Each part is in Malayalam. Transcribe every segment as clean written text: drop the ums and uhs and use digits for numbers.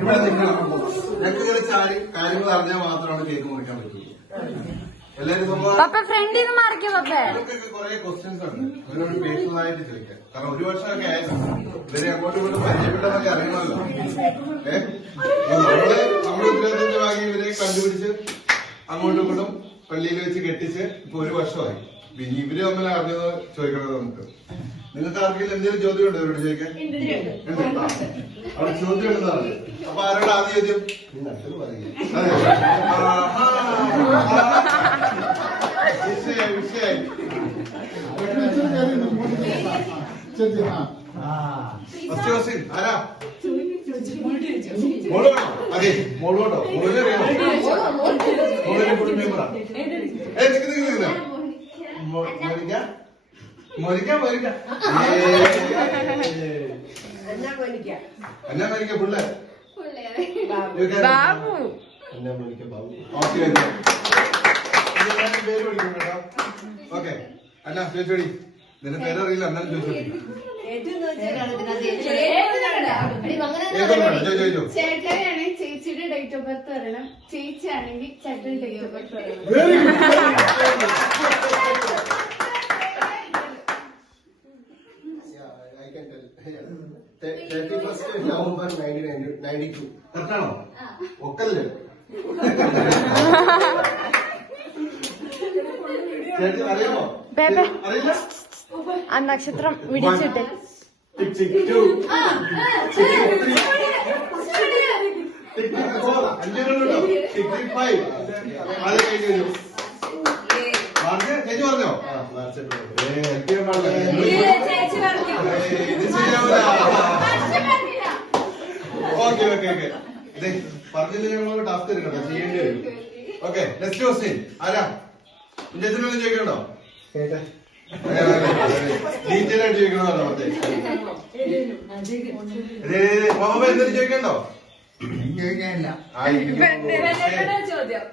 ഇവിടെ നിൽക്കണം. ഞങ്ങൾക്ക് ചാടി കാര്യങ്ങൾ അറിഞ്ഞാൽ മാത്രമാണ് കേക്ക് മുറിക്കാൻ പറ്റുള്ളൂ. എല്ലാരും ഫ്രണ്ടിൽ നിന്ന് മാറിക്കോ പപ്പേ. കുറെ ക്വസ്റ്റ്യൻസ് ഉണ്ട്, അവരോട് പേഴ്സണൽ ആയിട്ട് ചോദിക്കാം. കാരണം ഒരു വർഷമൊക്കെ ആയിരുന്നു ഇവരെ അങ്ങോട്ടും ഇങ്ങോട്ടും പരിചയപ്പെട്ടതൊക്കെ അറിയണമല്ലോ. നമ്മുടെ ഉത്തരവാദിത്തത്തിന്റെ ഭാഗം ഇവരെ കണ്ടുപിടിച്ച് അങ്ങോട്ടും ഇങ്ങോട്ടും പള്ളിയിൽ വെച്ച് കെട്ടിച്ച് ഇപ്പൊ ഒരു വർഷമായി. പിന്നെ ഇവര് തമ്മിൽ അറിഞ്ഞത് ചോദിക്കണത് നമുക്ക്. നിങ്ങൾക്ക് ആർക്കെങ്കിലും എന്തെങ്കിലും ചോദ്യം ഉണ്ടോ ഇവരോട് ചോദിക്കാൻ? അവിടെ ചോദ്യം ഉണ്ടെന്നാണ്. അപ്പൊ ആരോട് ആദ്യ ചോദ്യം? വിഷയായി ഫസ്റ്റ് ക്വസ്റ്റ്യൻ ആരാ? മോളോടോ? അതെ മോളോടോ? മോളിനെ അറിയാമോ? മോളിനെ കൂടി മെമ്പറാ? മോനിക്ക മോനിക്ക എന്നാ മോനിക്ക പിള്ളേ ബാബു ഓക്കെ പേര് പഠിക്കും കേട്ടോ. ഓക്കെ അല്ല ചോദിച്ചോടി, നിന്റെ പേരറിയില്ല എന്നാലും ചോദിച്ചോടി. ചേട്ടനാണെങ്കിൽ ചേച്ചിയുടെ ഡേറ്റ് ഓഫ് ബർത്ത് വരണം, ചേച്ചി ആണെങ്കിൽ ചേട്ടന്റെ ഡേറ്റ് ഓഫ് ബർത്ത് വരണം. November 1992. കറക്റ്റാണോ? ഒക്കല്ലേ ചേച്ചി അറിയാമോ? അറിയില്ല. ആ നക്ഷത്രം വിടിച്ചിട്ട് ചേച്ചി പറഞ്ഞോ? ഓക്കെ ഓക്കെ ഓക്കെ പറഞ്ഞില്ല, ഞങ്ങൾ ടാസ്ക് എടുക്കട്ടോ, ചെയ്യേണ്ടി വരും. ഓക്കെ നെക്സ്റ്റ് ക്വസ്റ്റ്യൻ ആരാ? ചേച്ചിനെ ചോദിക്കണ്ടോ? ഡീറ്റെയിൽ ആയിട്ട് ചോദിക്കണോ? മൊഹമ്മ എന്തെങ്കിലും ചോദിക്കണ്ടോ? ചോദ്യം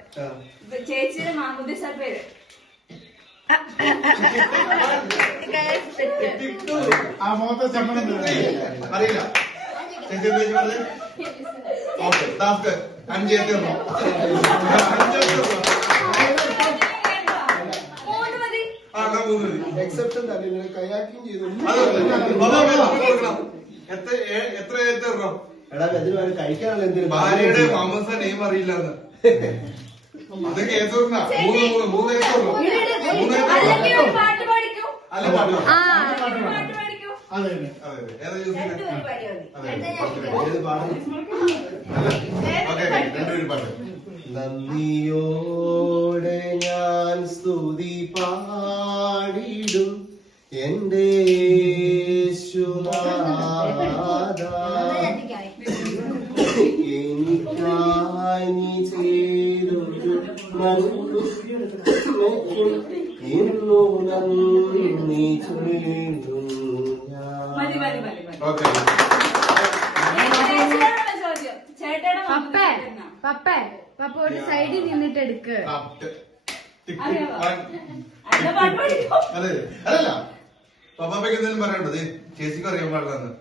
ചേച്ചിയുടെ മാമുദ്ദീസ പേര്? അറിയില്ല. ചേച്ചി ഓക്കെ ടാസ്ക് 5 എത്തിയോ? 3 എക്സെപ്ഷൻ കയാക്കിങ് ചെയ്തു. എത്ര എത്തണം? എടാ ഇതിന് കഴിക്കാനുള്ള എന്തെങ്കിലും ഭാര്യയുടെ മാമസ നെയിം അറിയില്ലെന്ന് അതൊക്കെ ഏതോർന്നാ? 3 ഏതോർന്നോ? 3 അല്ല പാട്ടോ. അതെ ഏതാ രണ്ടുപേരും പാട്ട്. നന്ദിയോടെ ഞാൻ സ്തുതി പാടിടും എന്റെ യേശുനാഥാ, എനിക്കായി നീ ചെയ്തൊരു ഇന്നു നന്ദി ചൊല്ലും ഞാൻ. പപ്പേ പപ്പ ഒരു സൈഡിൽ നിന്നിട്ട് എടുക്ക്. അതെ അതല്ല പപ്പാപ്പയ്ക്ക് എന്തെങ്കിലും പറയണ്ടത്? ചേച്ചിക്ക് അറിയാൻ പാടില്ലെന്ന്.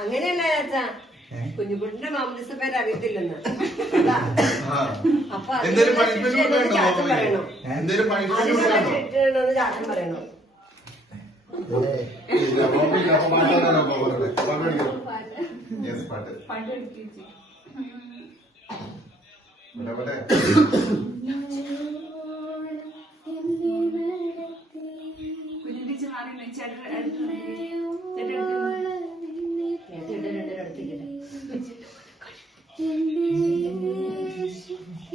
അങ്ങനെയല്ല ചാച്ചാ, കുഞ്ഞുകുട്ടിന്റെ മാമദിസ പേര് അറിയത്തില്ലെന്ന്. എന്തേലും പണിഷ്മെന്റ് പറയണോ? എന്തേലും പണിഷ്മെന്റ് ചാച്ചൻ പറയണോ? പാട്ട്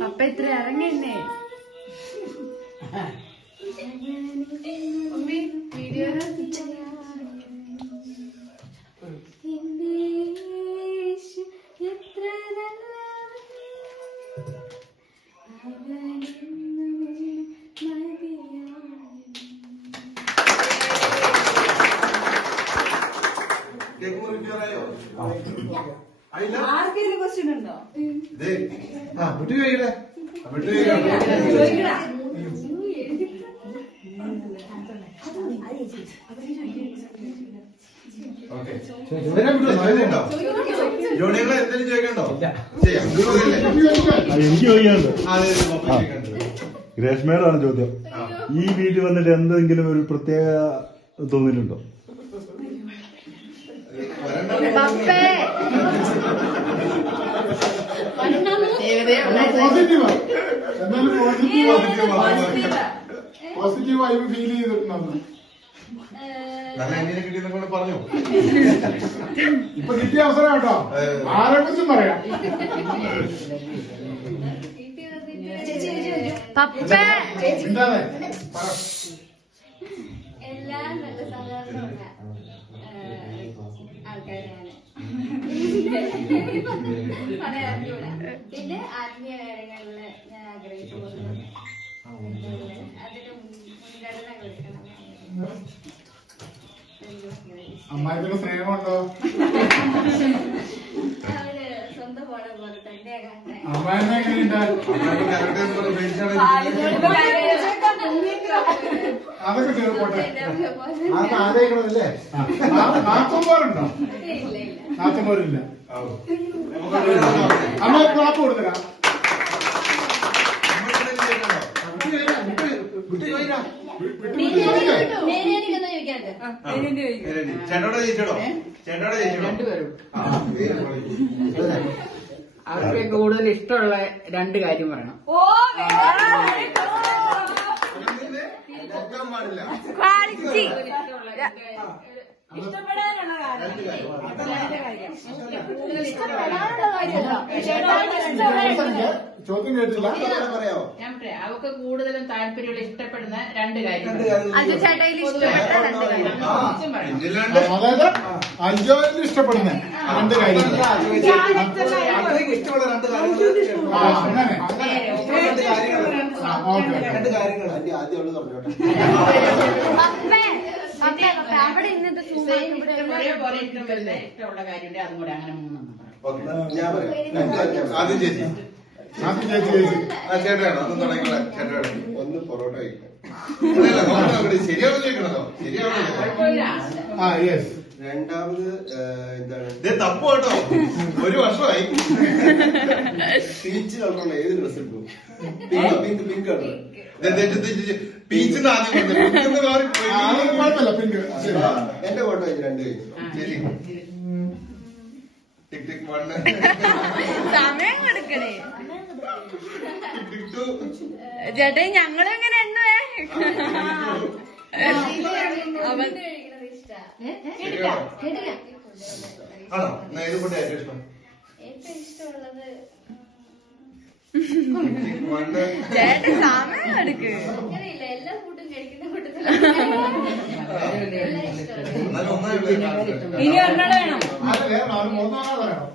പപ്പ ഇത്ര ഇറങ്ങന്നെ. വീഡിയോ ആർക്കെങ്കിലും ക്വസ്റ്റ്യൻ ഉണ്ടോ? വിട്ടു കഴിക്കട്ടെ. ഓക്കെ ജോണികളെ എന്തെങ്കിലും ചോദിക്കണ്ടോ? ചെയ്യാം. എനിക്ക് ചോദിക്കാനുണ്ട്. അതെ, പപ്പയ്ക്കുണ്ട്. രേഷ്മയോടാണ് ചോദ്യം. ഈ വീട്ടിൽ വന്നിട്ട് എന്തെങ്കിലും ഒരു പ്രത്യേക തോന്നിയിട്ടുണ്ടോ? പപ്പേ പോസിറ്റീവായി ഫീൽ ചെയ്തിട്ടുണ്ടോ? നല്ല എങ്ങനെ കിട്ടിയെന്നൊക്കെ പറഞ്ഞു. ഇപ്പൊ കിട്ടിയ അവസരം കേട്ടോ, ആരെ കുറിച്ചും പറയാം. പപ്പേ എന്താണ് എല്ലാം നല്ല സാധാരണ ആൾക്കാരാണ്. പറയാൻ അറിഞ്ഞൂടാ. പിന്നെ ആത്മീയ കാര്യങ്ങളില് ഞാൻ ആഗ്രഹിക്കുന്നു. അതിന് മുൻഗണന കൊടുക്കണം. അമ്മായിക്കൊരു സ്നേഹമുണ്ടോ? അവര് സ്വന്തം പോണ പോലെ തന്നെ കാണാൻ. അമ്മായിനെ എങ്ങനെയുണ്ട്? അതൊക്കെ ചെറുപ്പോട്ടെ. ആലോചിക്കണമല്ലേ? നാത്തുമ്പോരുണ്ടോ? ഇല്ല ഇല്ല. നാത്തുമ്പോരില്ല. അമ്മ ക്ലാപ്പ് കൊടുത്തരാം. നേരെയായിരിക്കുന്ന ചോദിക്കാണ്ട്. ചേട്ടോടെ ചേച്ചിയോടോ? ചേട്ടോടെ ചേച്ചിയോടോ? രണ്ടുപേരും അവർക്ക് കൂടുതൽ ഇഷ്ടമുള്ള രണ്ട് കാര്യം പറയണം. നോക്കാൻ പാടില്ല. ഇഷ്ടപ്പെടാനുള്ള കാര്യം. ചോദ്യം കേട്ടില്ല. പറയാമോ? ഞാൻ പറയാം, അവർക്ക് കൂടുതലും താല്പര്യമുള്ള ഇഷ്ടപ്പെടുന്ന രണ്ട് കാര്യം. അത് ചേട്ടായിൽ ഇഷ്ടപ്പെട്ട രണ്ട് കാര്യം. പിന്നില്ലാണ്ട് അതായത് അഞ്ചോയിൽ ഇഷ്ടപ്പെടുന്ന രണ്ട് കാര്യങ്ങൾ. ഇഷ്ടമുള്ള രണ്ട് കാര്യങ്ങൾ. അങ്ങനെ ഓക്കെ. ആദ്യം അവള് പറഞ്ഞോട്ടെ. പപ്പേ പപ്പേ പപ്പേ അവിടെ ഇന്നത്തെ ഒരേപോലെ ഇഷ്ടം വരുന്ന ഇഷ്ടമുള്ള കാര്യമുണ്ട്. അതും കൂടെ അങ്ങനെ മൂന്നെണ്ണം പറയാം. ഓക്കെ. ഞാൻ പറയാം. ആദ്യം ചേച്ചി. ആദ്യം ചേച്ചി ചേച്ചി. ആ ചേട്ടനാണോ? അതൊന്നും തുടങ്ങില്ല. ചേട്ടനാണ്. ഒന്ന് പൊറോട്ട കഴിക്കാം. അതല്ല, നോക്കണം. ശരിയാണോ ചോദിക്കണതോ? ശരിയാണോ? കുഴപ്പമില്ല. ആ യെസ്. രണ്ടാമത് എന്താണ്, ഇത് തപ്പ് കേട്ടോ. ഒരു വർഷമായി. പീച്ച് കളറുള്ള ഏത് ഡ്രസ് ഇട്ടു? Pink pink colour. പീച്ചിന് ആദ്യം കുഴപ്പമില്ല. പിങ്ക് ശരി. എന്റെ ഫോട്ടോ വെച്ച് രണ്ട് കഴിച്ചു. ചേച്ചി ടിക് ടിക് 1 സമയം കൊടുക്കണേ ടിക് ടിക് 2 ചേട്ടാ. ഞങ്ങളും എങ്ങനെ എണ്ണുവേ അവൻ കഴിക്കുന്നത് ഇഷ്ടാ. ആണോ? എന്നാ ഏത് ഫുഡ് ഏറ്റവും ഇഷ്ടം? ഏറ്റവും ഇഷ്ടമുള്ളത് ടിക് ടിക് 1 ചേട്ടൻ സമയം എടുക്ക്. അങ്ങനെയില്ല, എല്ലാ ഫുഡും കഴിക്കുന്ന കൂട്ടത്തിലാണ്. എല്ലാം ഇഷ്ടമാണ്. എന്നാലും ഒന്നായി ഇനി ഒരെണ്ണം വേണം. അത് വേണം. അത് മൂന്നാമത് പറയണം.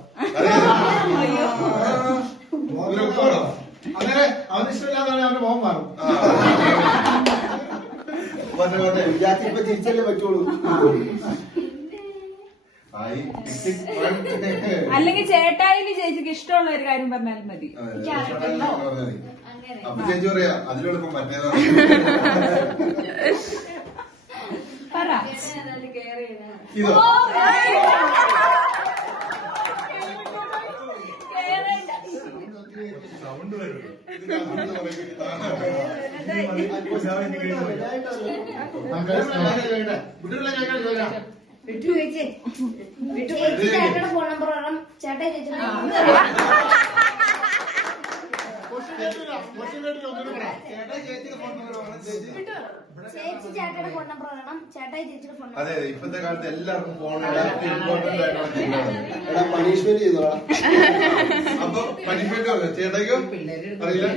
അങ്ങനെ അവന് ഇഷ്ടമില്ലാതാണ് അവന്റെ മോഹം മാറും. വിചാരിച്ച ഇപ്പൊ തിരിച്ചല്ലേ പറ്റുള്ളൂ. അല്ലെങ്കിൽ ചേട്ടായിന് ചേച്ചിക്ക് ഇഷ്ടമുള്ള ഒരു കാര്യം പറഞ്ഞാലും മതി. അങ്ങനെ അപ്പൊ ചേച്ചി പറയാ അതിലെളുപ്പം മറ്റേതാണ്. പറ. അത് കെയർ ചെയ്യണം. ഇതോ? സൗണ്ട് വരും. ചേട്ടയുടെ ഫോൺ നമ്പർ വേണം. ചേട്ടാ ചേച്ചി ചേച്ചി ചേട്ടയുടെ ഫോൺ നമ്പർ വേണം. ചേട്ടായി ചേച്ചിയുടെ ഫോൺ നമ്പർ. അതെ, ഇപ്പത്തെ കാലത്ത് എല്ലാവർക്കും ഫോൺ ഇമ്പോർട്ടന്റ് ആയിട്ടുള്ള. പണിഷ്മെന്റ് ചെയ്തോളാം. അപ്പൊ പണിഷ്മെന്റ് ചേട്ടയ്ക്കോ അറിയില്ല?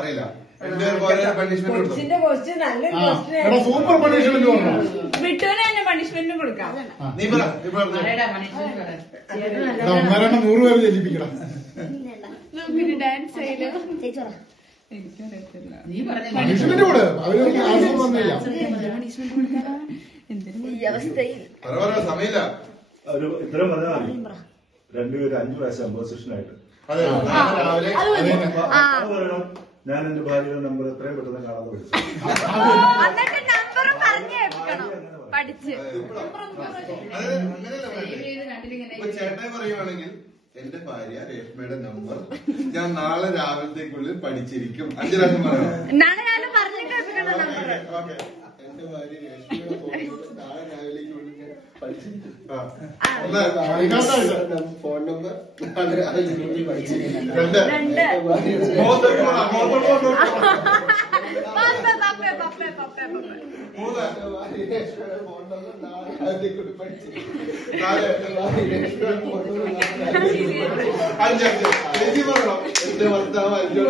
അറിയില്ല. രണ്ടുപേർ പോലെ പണിഷ്മെന്റ് കൊടുത്തു. എടാ സൂപ്പർ പണിഷ്മെന്റ് പറഞ്ഞു. വിട്ടുവിനെ തന്നെ പണിഷ്മെന്റും കൊടുക്കാം. നീ പറ, നീ പറഞ്ഞോ. പറയടാ, മനുഷ്യന് പറ. എടാ 100 പേര് ജയിപ്പിക്കണം. നമുക്കൊരു ഡാൻസ് ചെയ്യലോ. ചേച്ചി പറ. നീ പറഞ്ഞ പണിഷ്മെന്റ് കൂടെ അവര് ആൻസർ പറഞ്ഞില്ല. ഈ അവസ്ഥയിൽ പറ പറ, സമയമില്ല. ഒരു ഇത്രയും പറഞ്ഞാൽ മതി. രണ്ടുപേരും 5 വയസ്സാകുമ്പോൾ സെഷനായിട്ട് അതെ, നാളെ രാവിലെ പറയണം, ഞാൻ എന്റെ ഭാര്യയുടെ നമ്പർ എത്രയും പെട്ടെന്ന് കാണാതെ വിളിച്ചു. എന്നിട്ട് നമ്പർ പറഞ്ഞു കേൾക്കണം. പഠിച്ച് അങ്ങനെയല്ല. ഇപ്പൊ ചേട്ടൻ പറയുവാണെങ്കിൽ എന്റെ ഭാര്യ രേഷ്മയുടെ നമ്പർ ഞാൻ നാളെ രാവിലത്തേക്കുള്ളിൽ പഠിച്ചിരിക്കും. 5 പ്രാവശ്യം പറയണം. നാളെ ഞാനും പറഞ്ഞു കേൾപ്പിക്കണം നമ്പർ. ഓക്കെ. എന്റെ ഭാര്യ രേഷ്മയുടെ ഫോൺ നാളെ രാവിലേക്കുള്ളിൽ ഞാൻ പഠിച്ചിരിക്കും. ഫോൺ നമ്പർ നാളെ രാവിലേക്കുള്ളിൽ പഠിച്ചിരിക്കും. 2 2 മോത്തോട്ട് പോണം. മോത്തോട്ട് പോണം. പപ്പേ പപ്പേ പപ്പേ പപ്പേ 3 എന്റെ ഭാര്യ രേഷ്മയുടെ ഫോൺ നമ്പർ നാളെ രാവിലേക്കുള്ളിൽ പഠിച്ചിരിക്കും. 4 എന്റെ ഭാര്യ രേഷ്മയുടെ ഫോൺ നമ്പർ നാളെ രാവിലേക്കുള്ളിൽ 5 ചേച്ചി പറയണം. എന്റെ ഭർത്താവ് 5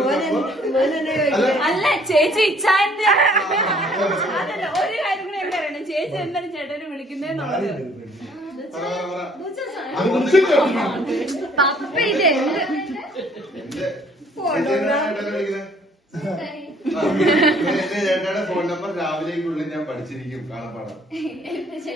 അല്ല ചേച്ചി ഇച്ഛാന്റെ അതല്ല ഒരു കാര്യം കൂടെ എനിക്ക് അറിയണം. ചേച്ചി എന്താണ് ചേട്ടനെ വിളിക്കുന്നേന്നുള്ളത്. പപ്പ ഇത് ചേട്ടയുടെ ഫോൺ നമ്പർ രാവിലേക്കുള്ളിൽ ഞാൻ പഠിച്ചിരിക്കും. കാണപ്പാടാം. 1 2 3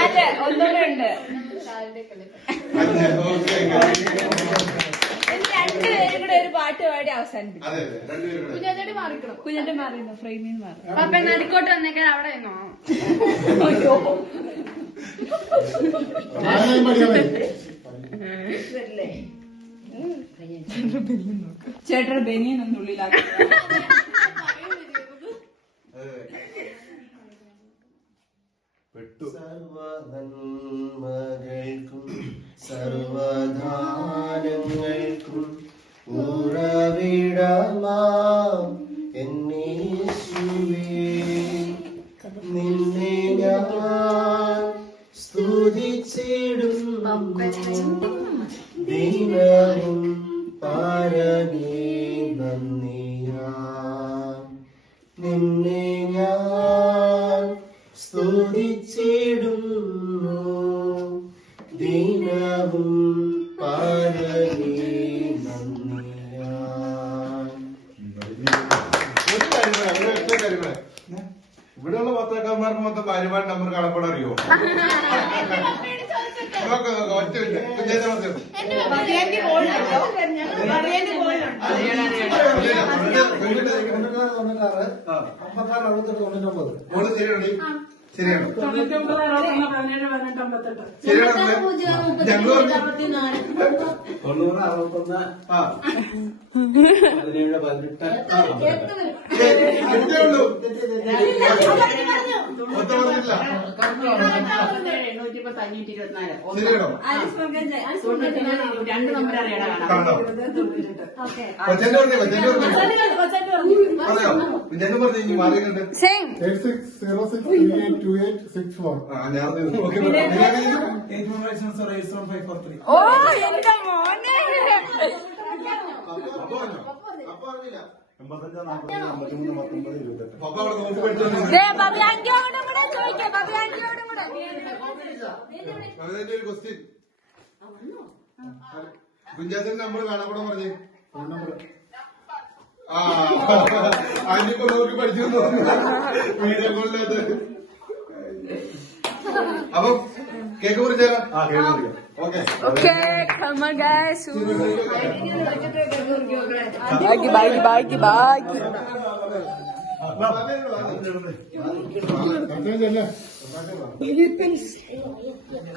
4 ഒന്നുകൂടെ ഉണ്ട്. 5 ഓക്കെ. രണ്ടുപേരും കൂടെ ഒരു പാട്ട് പാടി അവസാനിപ്പിക്കും. അതെ അതെ രണ്ടുപേരും കൂടെ. കുഞ്ഞാറ്റേടി മാറിക്കണം. കുഞ്ഞിന്റെ മാറിയുന്നു ഫ്രെയിമിൽ മാറി. പപ്പ നടുക്കോട്ട് വന്നേക്കാൻ അവിടെ നിന്നോ. ചേട്ടയുടെ ബനിയനൊന്നും ഉള്ളിലാക്കി. പെട്ടു. സർവനന്മകൾക്കും സർവദാനങ്ങൾക്കും ഉറവിടമാം എന്നേശുവേ, നിന്നെ ഞാൻ സ്തുതിച്ചിടുന്നു ദിനവും പരമേ നന്ദിയാം. നിന്നെ ഞാൻ സ്തുതിച്ചിടുന്നു ദിനവും പരമേ നന്ദിയാം. ഒരു കാര്യം പറയാം, ഒരു ഒറ്റ കാര്യം പറയാം. ഇവിടെയുള്ള പത്രക്കാരന്മാർക്ക് മൊത്തം ഭാര്യമാരുടെ നമ്പർ കാണപ്പെടാൻ അറിയോ? നോക്ക് നോക്ക് ഒറ്റ മിനിറ്റ്. കുഞ്ഞേന്റെ മൊത്തം മോള് ശരിയാണോ? ശരിയാണോ? ശരിയാണോ? ഞങ്ങള് ആ അഞ്ചേ ഉള്ളൂ. മൊത്തം പറഞ്ഞില്ല. ശരിയാണോ? 2 നമ്പർ അറിയണം. കണ്ടോ? കൊച്ചന്റെ പറഞ്ഞേ, കൊച്ചന്റെ പറഞ്ഞേ. പറഞ്ഞോ? കുഞ്ഞന്റെ പറഞ്ഞു ഇനി മാറിയിട്ടുണ്ട്. 8606382864. ആ ഞാൻ നോക്കി ഓ എന്റെ മോനെ. അപ്പൊ പറഞ്ഞോ? അപ്പൊ അറിയില്ല. 85 43 53 19 28. പപ്പ അവിടെ നോക്കി പഠിച്ചോണ്ട് ബബിയാൻറ്റിയോടും കൂടെ ചോദിക്കാം. ബബിയാൻറ്റിയോടും കൂടെ അതിന്റെ ഒരു ക്വസ്റ്റ്യൻ. കുഞ്ചാസിന്റെ നമ്പർ കാണാപ്പെടാൻ പറഞ്ഞേ. ഫോൺ നമ്പർ ആ അതിനിപ്പോ നോക്കി പഠിച്ചു വീഡിയോ കോളിനകത്ത്. അപ്പം കേക്ക് മുറിച്ചാലോ? ആ കേൾക്കാം. Okay. Okay come on guys. ബാക്കി ചെല്ലേ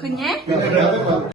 കുഞ്ഞേ